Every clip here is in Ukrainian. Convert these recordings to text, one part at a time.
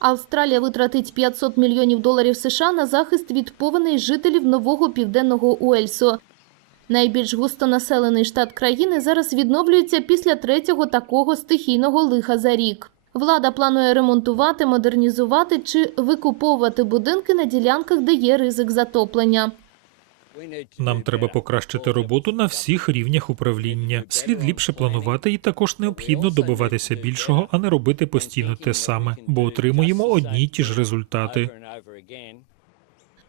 Австралія витратить 500 мільйонів доларів США на захист від повеней жителів нового південного Уельсу. Найбільш густонаселений штат країни зараз відновлюється після третього такого стихійного лиха за рік. Влада планує ремонтувати, модернізувати чи викуповувати будинки на ділянках, де є ризик затоплення. Нам треба покращити роботу на всіх рівнях управління. Слід ліпше планувати, і також необхідно добиватися більшого, а не робити постійно те саме, бо отримуємо одні й ті ж результати.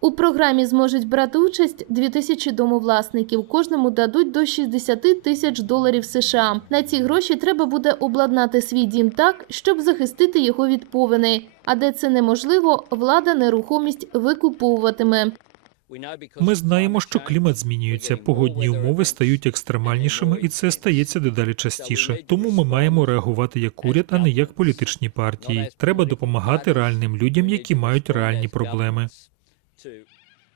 У програмі зможуть брати участь 2000 домовласників. Кожному дадуть до 60 тисяч доларів США. На ці гроші треба буде обладнати свій дім так, щоб захистити його від повеней. А де це неможливо, влада нерухомість викуповуватиме. Ми знаємо, що клімат змінюється, погодні умови стають екстремальнішими, і це стається дедалі частіше. Тому ми маємо реагувати як уряд, а не як політичні партії. Треба допомагати реальним людям, які мають реальні проблеми.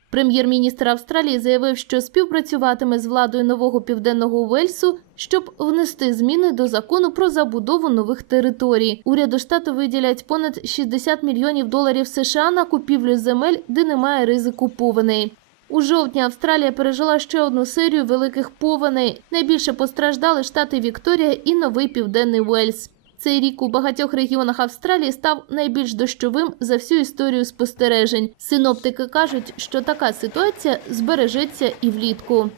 Прем'єр-міністр Австралії заявив, що співпрацюватиме з владою нового південного Уельсу, щоб внести зміни до закону про забудову нових територій. Уряду штату виділять понад 60 мільйонів доларів США на купівлю земель, де немає ризику повеней. У жовтні Австралія пережила ще одну серію великих повеней. Найбільше постраждали штати Вікторія і Новий Південний Уельс. Цей рік у багатьох регіонах Австралії став найбільш дощовим за всю історію спостережень. Синоптики кажуть, що така ситуація збережеться і влітку.